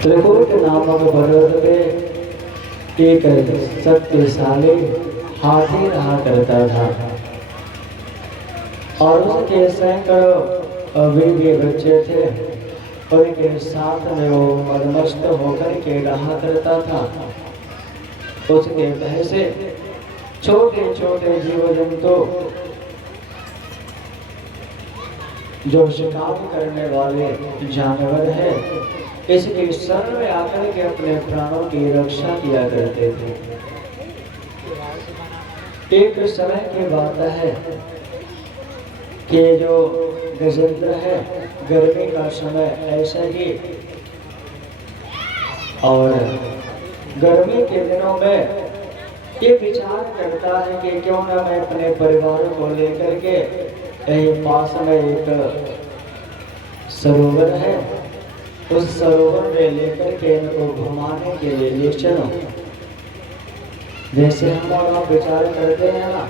त्रिकूट नामक पर्वत पे एक शक्तिशाली हाथी रहा करता था और उसके सैकड़ों अभी बच्चे थे। उनके साथ में वो मदमस्त होकर के रहा करता था। उसके भय से छोटे छोटे जीव जंतु जो शिकार करने वाले जानवर है इसके शरण में आकर के अपने प्राणों की रक्षा किया करते थे। एक समय की बात है कि जो गजेंद्र है गर्मी का समय ऐसा ही और गर्मी के दिनों में ये विचार करता है कि क्यों ना मैं अपने परिवार को लेकर के यही पास में एक सरोवर है उस सरोवर में लेकर के इनको घुमाने के लिए ले चलो। जैसे हम और आप विचार करते हैं ना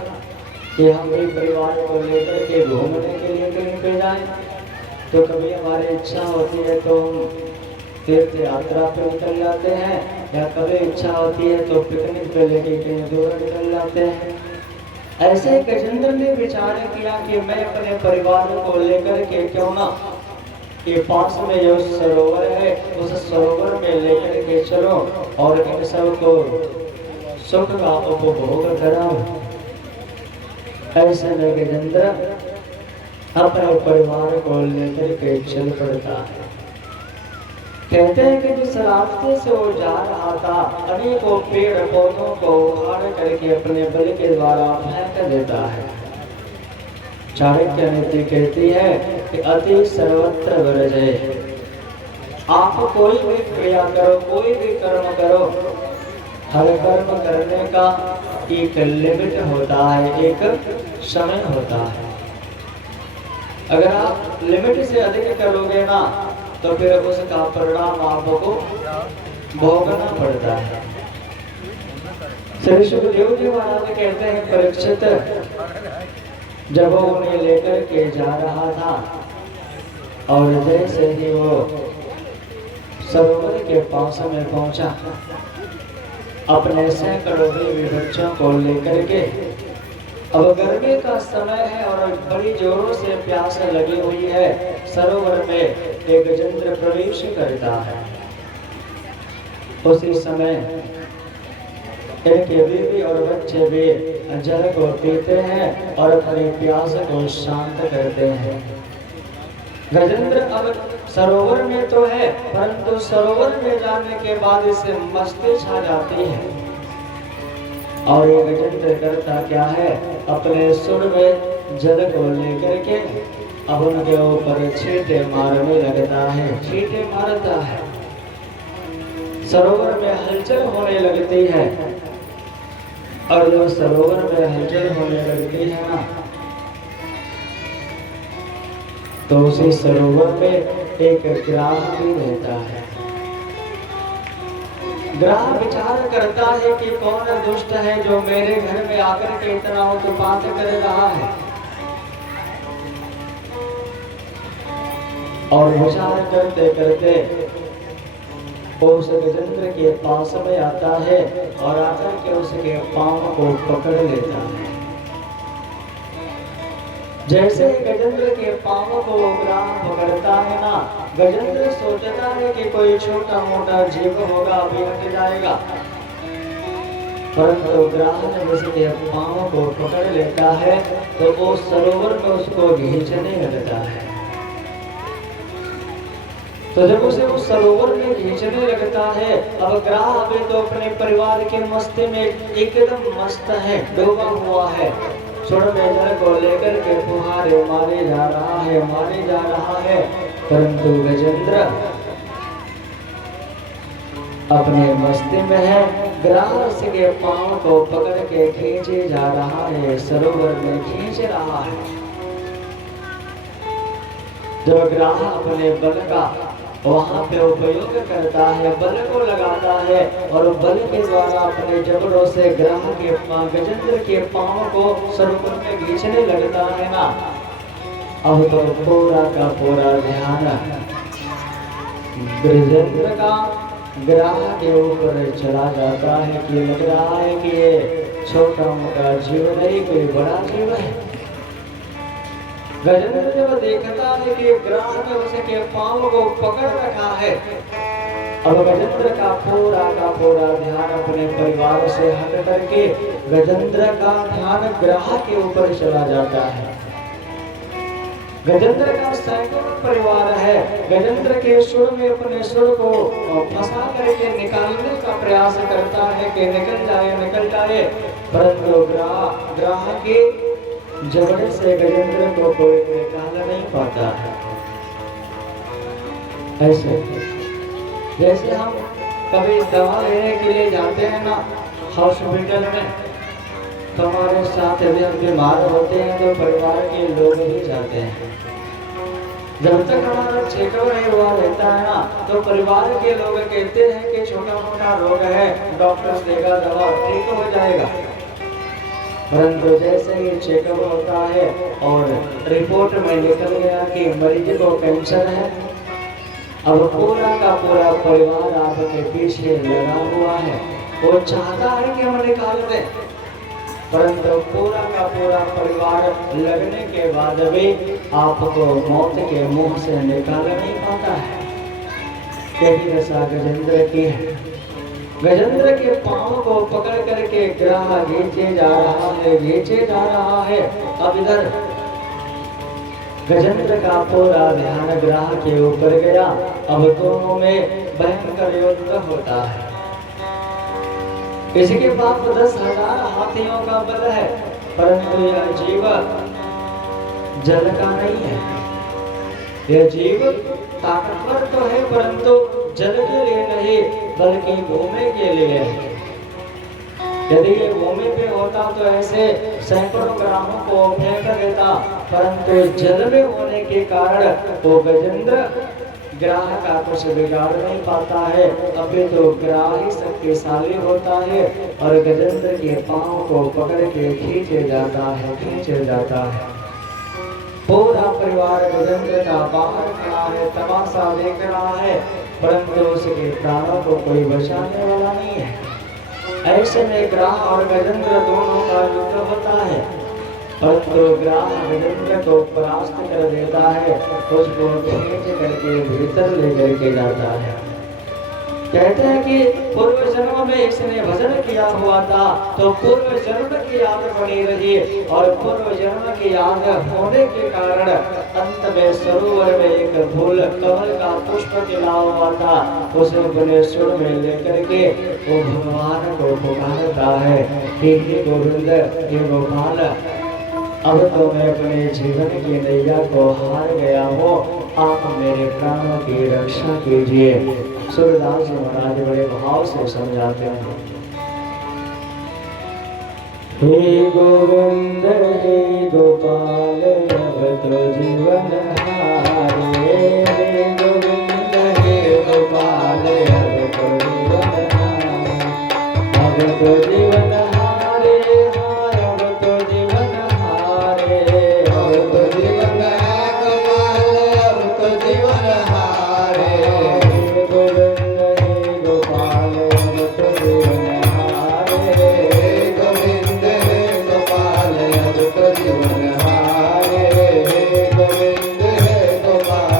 कि हम भी परिवार को लेकर के घूमने के लिए कहीं पे जाएं, तो कभी हमारी इच्छा होती है तो हम तीर्थ यात्रा पे निकल जाते हैं या कभी इच्छा होती है तो पिकनिक पे लेके कहीं दूर निकल जाते हैं। ऐसे गजेंद्र ने विचार किया कि मैं अपने परिवार को लेकर के क्यों ना ये पास में जो सरोवर है उस सरोवर में लेकर के चलो और इन सबको सुख का उपभोग कराओ। ऐसे में गजेंद्र अपने परिवार को लेकर के चल पड़ता है। कहते हैं कि जिस रास्ते से वो जा रहा था अनेकों पेड़ पौधों को उखाड़ करके अपने बल के द्वारा फेंक देता है। चाणक्य नीति कहती है कि अति सर्वत्र वर्जय। आप कोई भी क्रिया करो कोई भी कर्म करो हर कर्म करने का एक लिमिट होता है एक समय होता है। अगर आप लिमिट से अधिक करोगे ना तो फिर उसका परिणाम आपको भोगना पड़ता है। श्री सुखदेव जी महाराज कहते हैं परीक्षित जब वो उन्हें लेकर के जा रहा था और जैसे ही वो सरोवर के पास में पहुंचा अपने सैकड़ों बीवी बच्चों को लेकर के, अब गर्मी का समय है और बड़ी जोरों से प्यास लगी हुई है। सरोवर में एक गजेंद्र प्रवेश करता है। उसी समय इनके बीवी और बच्चे भी जल को पीते हैं और अपनी प्यास को शांत करते हैं। गजेंद्र अब सरोवर में तो है परंतु सरोवर में जाने के बाद इसे मस्ती छा जाती है और ये गजेंद्र करता क्या है अपने सुर में जल को लेकर के अब उनके ऊपर छींटे मारने लगता है। छींटे मारता है सरोवर में हलचल होने लगती है और जब सरोवर में हलचल होने लगती है ना तो उसी सरोवर में एक ग्राह भी रहता है। ग्राह विचार करता है कि कौन दुष्ट है जो मेरे घर में आकर के इतना उत्पात कर रहा है और विचार करते करते उस गजेंद्र के पास में आता है और आकर के उसके पांव को पकड़ लेता है। जैसे ही गजेंद्र के पांव को ग्राह पकड़ता है ना गजेंद्र सोचता है कि कोई छोटा मोटा जीव होगा अभी हट जाएगा, परंतु ग्राह जब उसके पांव को पकड़ लेता है तो वो सरोवर में उसको खींचने लगता है। तो जब उसे उस सरोवर में खींचने लगता है अब ग्राह अभी तो अपने परिवार के मस्ती में एकदम मस्त है डूबा हुआ है। सुर में जल को लेकर के फुहारे मारे जा रहा है परंतु गजेंद्र अपने मस्ती में है। ग्राह के पांव को पकड़ के खींचे जा रहा है सरोवर में खींच रहा है। जब ग्राह अपने बल का वहां पे उपयोग करता है बल को लगाता है और बल के द्वारा अपने जबड़ों से ग्राह के गजेंद्र के पांव को सरोवर में खींचने लगता है ना अब तो पूरा का पूरा ध्यान गजेंद्र का ग्राह के ऊपर चला जाता है कि लग रहा है कि ये छोटा मोटा जीव नहीं, कोई बड़ा जीव है। गजेंद्र जब देखता है कि ग्राह ने उसके पांव को पकड़ रखा है, अब गजेंद्र का पूरा ध्यान अपने परिवार से हट करके गजेंद्र का ध्यान ग्राह के ऊपर चला जाता है। गजेंद्र का सैकड़ों परिवार है, गजेंद्र के सुर में अपने सुर को फंसा करके निकालने का प्रयास करता है कि निकल जाए, परंतु ग्राह के जबड़े से गजेंद्र को कोई निकाल नहीं पाता है। ऐसे जैसे हम कभी दवा लेने के लिए जाते हैं ना हॉस्पिटल में, तो हमारे साथ यदि हम बीमार होते हैं तो परिवार के लोग ही जाते हैं। जब तक हमारा चेकअप नहीं हुआ रहता है ना, तो परिवार के लोग कहते हैं कि छोटा मोटा रोग है, डॉक्टर देगा दवा, ठीक हो जाएगा। परंतु जैसे ही चेकअप होता है और रिपोर्ट में निकल गया कि मरीज को कैंसर है, अब पूरा का पूरा परिवार आपके पीछे लगा हुआ है, वो चाहता है कि हम निकाल दें, परंतु पूरा का पूरा परिवार लगने के बाद भी आपको मौत के मुंह से निकाल नहीं पाता है। यही दशा गजेंद्र की है। गजेंद्र के पांव को पकड़ करके ग्राह खींचे जा रहा है। अब इधर गजेंद्र का पूरा ध्यान ग्राह के ऊपर गया। अब दोनों में भयंकर युद्ध होता है। इसके पास 10,000 हाथियों का बल है, परंतु यह जीव जल का नहीं है। यह जीव ताकतवर तो है, परंतु जल के लिए नहीं, बल्कि भूमि के लिए है। यदि ये भूमि पे होता तो ऐसे सैकड़ों ग्रामों को फेंक देता, परंतु जल में होने के कारण वो गजेंद्र ग्राह का कुछ बिगाड़ नहीं पाता है। अभी तो ग्राह ही शक्तिशाली होता है और गजेंद्र के पांव को पकड़ के खींचे जाता है। पूरा परिवार गजेंद्र का बाहर खड़ा है, तमाशा देख रहा है, परंतु उसके प्राणों को कोई बचाने वाला नहीं है। ऐसे में ग्राह और गजेंद्र दोनों का युद्ध होता है, परंतु ग्राह गजेंद्र को परास्त कर देता है, उसको खींच करके भीतर लेकर के जाता है। कहते हैं कि पूर्व जन्म में इसने भजन किया हुआ था, तो पूर्व जन्म की याद बनी रही और पूर्व जन्म की याद होने के कारण अंत में सरोवर में एक फूल कमल का पुष्प खिला हुआ था, उसे अपने सुर में लेकर के वो भगवान को पुकारता है कि हे गोविंद, हे गोपाल, अब तो मैं अपने जीवन की नैया को हार गया हूँ, आप मेरे प्राणों की रक्षा कीजिए। सूरदास जी महाराज बड़े भाव से समझाते हैं। हे गोविंद हे गोपाल, अब तो जीवन हारे। हे गोविंद हे गोपाल, अब तो जीवन हारे। अब तो जीवन हारे, अब तो जीवन हारे। अब तो जीवन गोपाल, अब तो जीवन हारे। हे गोविंद हे गोपाल, अब तो जीवन हारे। हे गोविंद हे गोपाल, अब तो जीवन हारे। हे गोविंद हे गोपाल,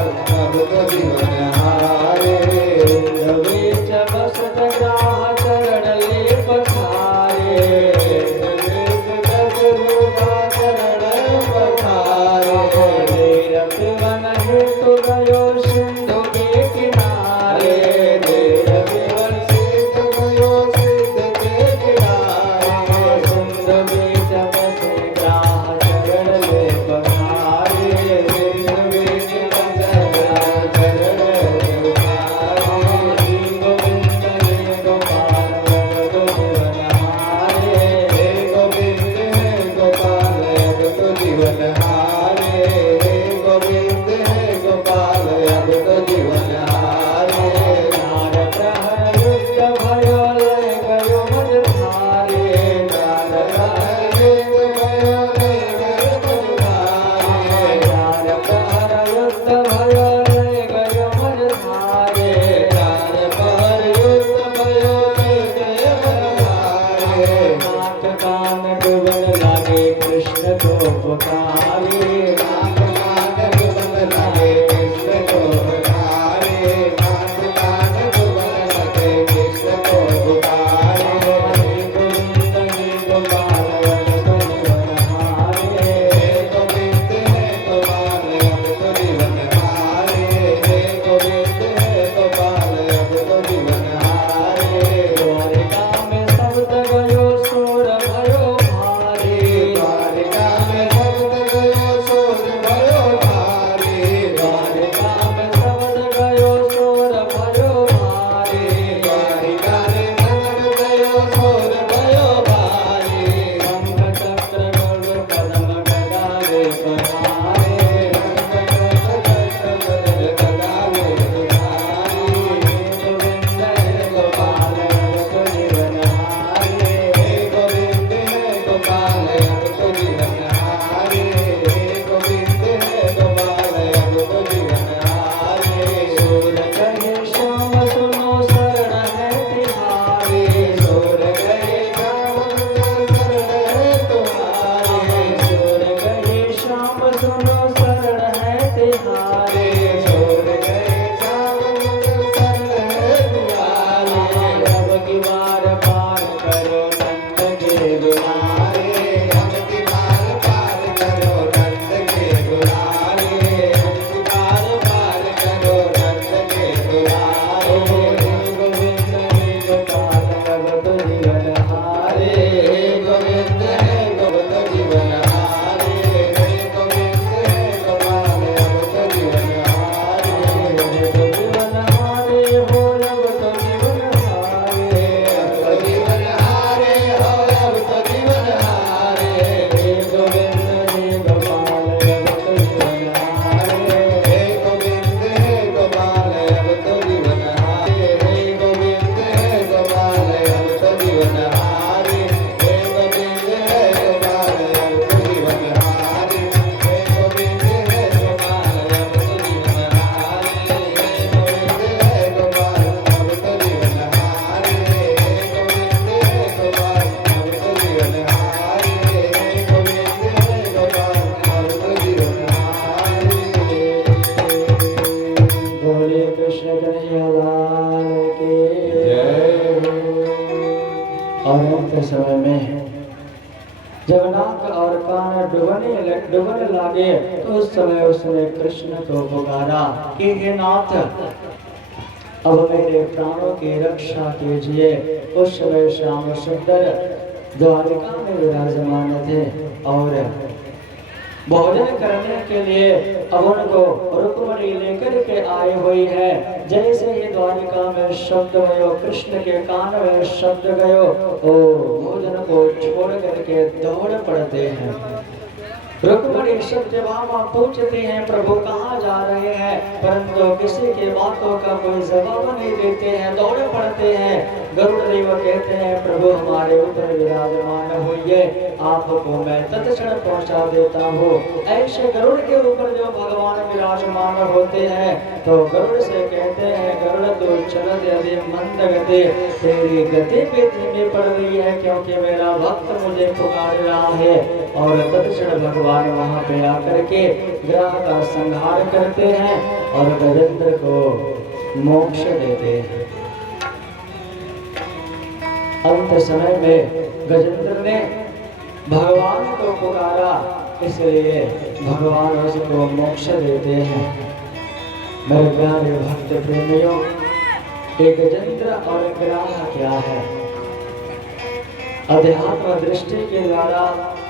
के समय में जब नाक और कान डूबने लगे तो उस समय उसने कृष्ण को पुकारा कि हे नाथ, अब मेरे प्राणों की रक्षा कीजिए। उस समय श्याम सुंदर द्वारिका में विराजमान थे और भोजन करने के लिए अब उनको रुक्मणी लेकर के आई हुई है। जैसे ही द्वारिका में शब्द गयो, कृष्ण के कान में शब्द गयो, ओ भोजन को छोड़ करके दौड़ पड़ते हैं। रुक्मणी सत्यभामा पूछती हैं प्रभु कहाँ जा रहे हैं, परंतु किसी के बातों का कोई जवाब नहीं देते हैं, दौड़ पड़ते हैं। गरुड़ देव कहते हैं प्रभु हमारे ऊपर विराजमान होइए, आपको मैं तत्क्षण पहुंचा देता हूँ। ऐसे गरुड़ के ऊपर जो भगवान विराजमान होते हैं तो गरुड़ से कहते हैं गरुड़ तो चलत यदि मंद गति, तेरी गति भी धीमी पड़ रही है क्योंकि मेरा भक्त मुझे पुकार रहा है। और तत्क्षण भगवान वहां पे आकर के ग्रह का संहार करते हैं और गजेंद्र को मोक्ष देते हैं। अंत समय में गजेंद्र ने भगवान को पुकारा, इसलिए भगवान उसको मोक्ष देते हैं। मेरे प्यारे भक्त प्रेमियों, एक गजेंद्र और ग्रह क्या है? अध्यात्म दृष्टि के द्वारा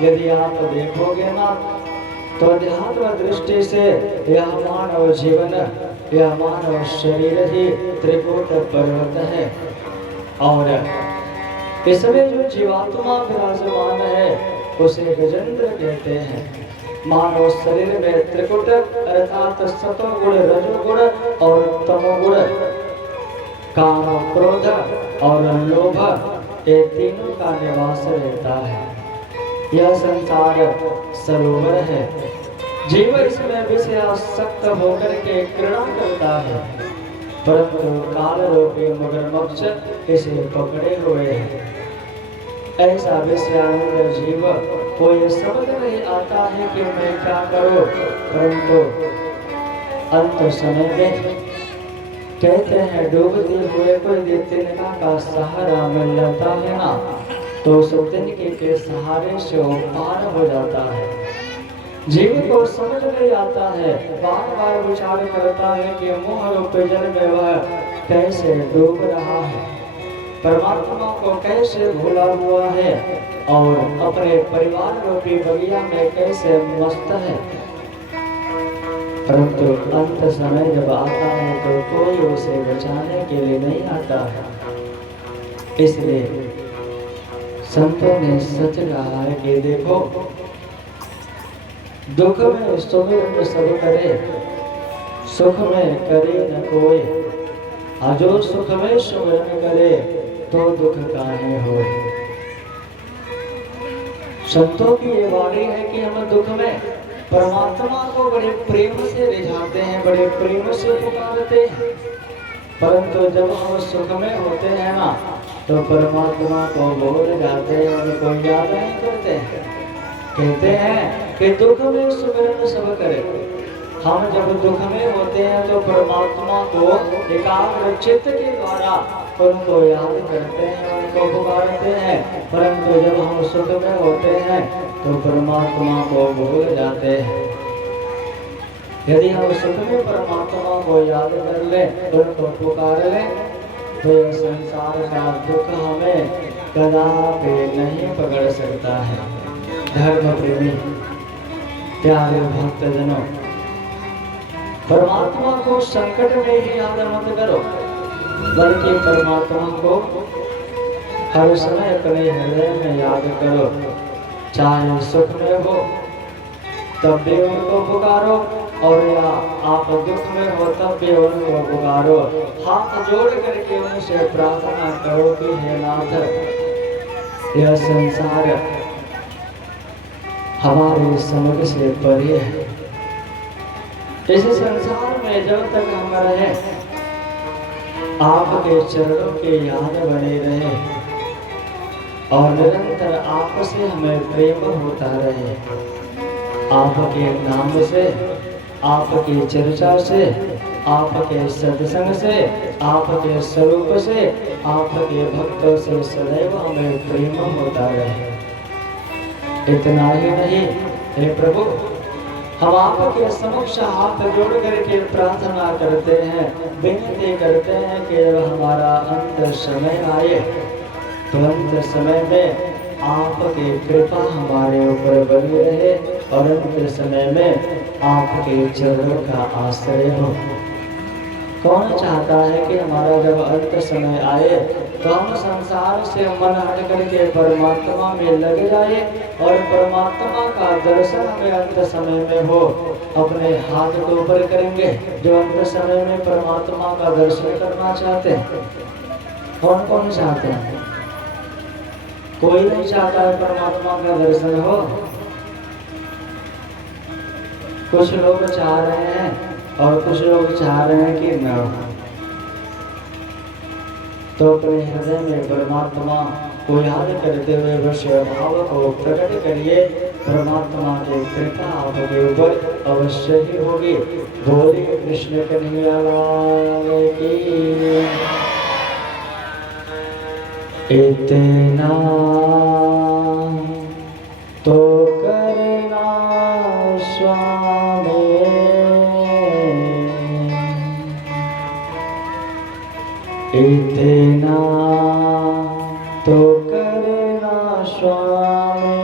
यदि आप देखोगे ना तो अध्यात्म दृष्टि से यह मानव जीवन, यह मानव शरीर ही त्रिकूट पर्वत है और इसमें जो जीवात्मा विराजमान है उसे गजेंद्र कहते हैं। मानव शरीर में त्रिकूट अर्थात सतोगुण, रजोगुण और तमोगुण, काम, क्रोध और लोभ, ये तीनों का निवास रहता है। यह संसार सरोवर है। जीव इसमें विषयासक्त होकर के क्रीड़ा करता है, परंतु काल रूपी मगरमच्छ इसे पकड़े हुए है। ऐसा विषयानंद जीव कोई समझ नहीं आता है कि मैं क्या करूं, परंतु अंत समय में कहते हैं डूबते हुए कोई तिनका का सहारा मिल जाता है ना तो उस तिनके के सहारे से वो पार हो जाता है। जीव को समझ नहीं आता है, बार बार विचार करता है कि मोह रूपी जल में वह कैसे डूब रहा है, परमात्मा को कैसे भूला हुआ है और अपने परिवार रूपी बगिया में कैसे मस्त है। परंतु अंत समय जब आता है तो कोई उसे बचाने के लिए नहीं आता है। इसलिए संतों ने सच कहा है कि देखो, दुख में सुमिरन सब करे, सुख में करे न कोई, जो सुख में सुमिरन करे तो दुख काहे होए। संतों की ये वाणी है कि हम दुख में परमात्मा को बड़े प्रेम से रिझाते हैं, बड़े प्रेम से पुकारते हैं, परंतु जब हम सुख में होते हैं ना तो परमात्मा को भूल जाते हैं, उनको याद नहीं करते हैं। कहते हैं कि दुख में सुमिरन सब करे। हम जब दुख में होते हैं तो परमात्मा को एकाग्र चित्त के द्वारा उनको याद करते हैं, उनको पुकारते हैं, परंतु जब हम सुख में होते हैं तो परमात्मा को भूल जाते हैं। यदि हम सुख में परमात्मा को याद कर ले, उनको पुकार ले, तो यह संसार का दुख हमें कदापि नहीं पकड़ सकता है। धर्म प्रेमी प्यारे भक्तजनों, परमात्मा को संकट में ही याद मत करो, बल्कि परमात्मा को हर समय अपने हृदय में याद करो। चाहे सुख में हो तब भी उनको पुकारो और या आप दुख में हो तब भी उनको पुकारो। हाथ जोड़ करके उनसे प्रार्थना करो कि हे नाथ, यह संसार हमारे समझ से परे है। इस संसार में जब तक हम रहे, आपके चरणों की याद बने रहे और निरंतर आपसे हमें प्रेम होता रहे। आपके नाम से, आपकी चर्चा से, आपके सत्संग से, आपके स्वरूप से, आपके भक्तों से सदैव हमें प्रेम होता रहे। इतना ही नहीं, हे प्रभु, हम आपके समक्ष हाथ जोड़ करके प्रार्थना करते हैं, विनती करते हैं कि जब हमारा अंत समय आए तो अंत समय में आपकी कृपा हमारे ऊपर बनी रहे और अंत समय में आपके चरणों का आश्रय हो। कौन चाहता है कि हमारा जब अंत समय आए तो हम संसार से मन हट करके परमात्मा में लग जाए और परमात्मा का दर्शन हमें अंत समय में हो। अपने हाथ को ऊपर करेंगे जो अंत समय में परमात्मा का दर्शन करना चाहते हैं। कौन कौन चाहते हैं? कोई नहीं चाहता है परमात्मा का दर्शन हो। कुछ लोग चाह रहे हैं और कुछ लोग चाह रहे हैं कि न हो। तो अपने हृदय में परमात्मा को याद करते हुए वैश्य भाव को प्रकट करिए। परमात्मा की कृपा आपके ऊपर अवश्य ही होगी। बोलिए कृष्ण कन्हैया लाल की। इतना तो करना स्वामी, इतना तो करना स्वामी,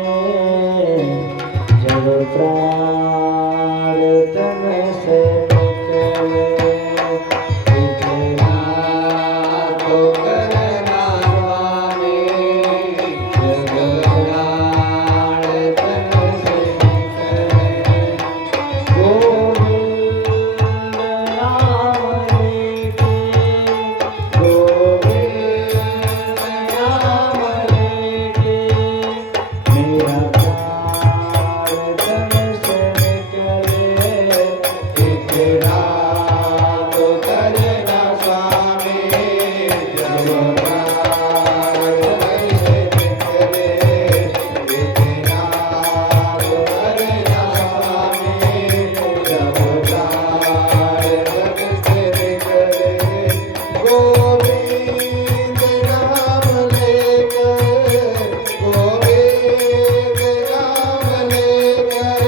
जब प्राण तन से निकले। इतना तो करना स्वामी, जब प्राण तन से निकले। गोविंद नाम लेके, गोविंद नाम लेके, मेरा प्राण तन से निकले। इतना तो करना स्वामी, जब प्राण तन से निकले। इतना तो करना स्वामी, जब प्राण तन से निकले। गोविंद नाम लेकर, गोविंद नाम लेकर,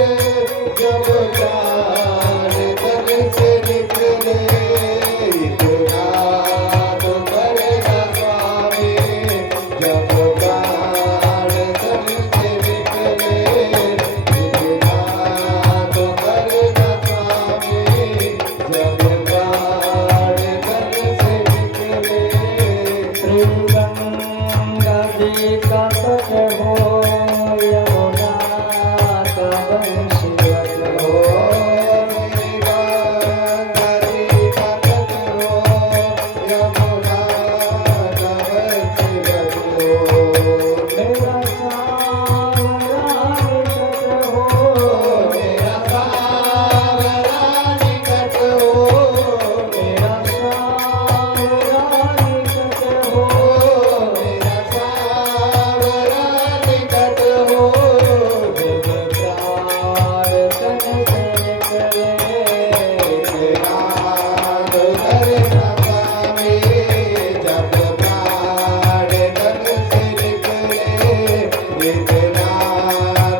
जब प्राण तन से निकले। इतना तो करना स्वामी, जब प्राण तन से निकले। इतना तो करना स्वामी, जब प्राण तन से निकले। श्री गंगा जी का तट हो, यमुना का वंशवत हो। श्री गंगा जी का तट हो, यमुना का वंशवत हो। मेरा सावरा निकट हो, मेरा सावरा निकट हो, मेरा सावरा निकट हो, मेरा सावरा निकट हो। जब प्राण तन से निकले। इतना तो करना स्वामी, जब प्राण तन से निकले। इतना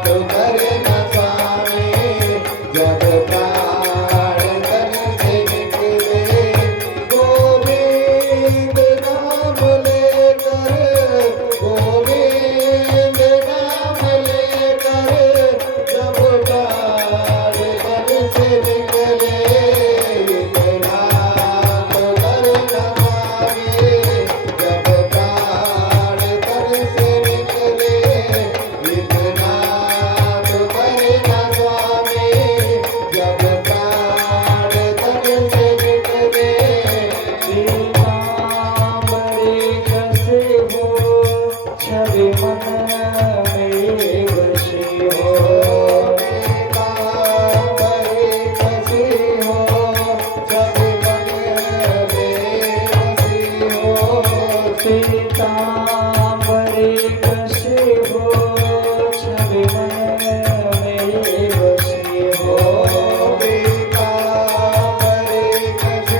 तो करना स्वामी, जब प्राण तन से निकले। गोविंद नाम लेकर, गोविंद नाम लेकर, जब प्राण तन से निकले। इतना तो करना स्वामी, जब प्राण तन से निकले। इतना तो करना स्वामी, जब प्राण तन से निकले। पीताम्बरी कसे हो, छवि मन में बसी हो। पीताम्बरी कसे हो, छवि मन में बसी हो। पीताम्बरी कसे हो, छवि मन में बसी हो। पीताम्बरी कसे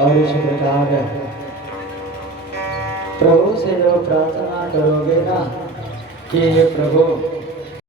और इस प्रकार प्रभु से जो प्रार्थना करोगे ना कि हे प्रभु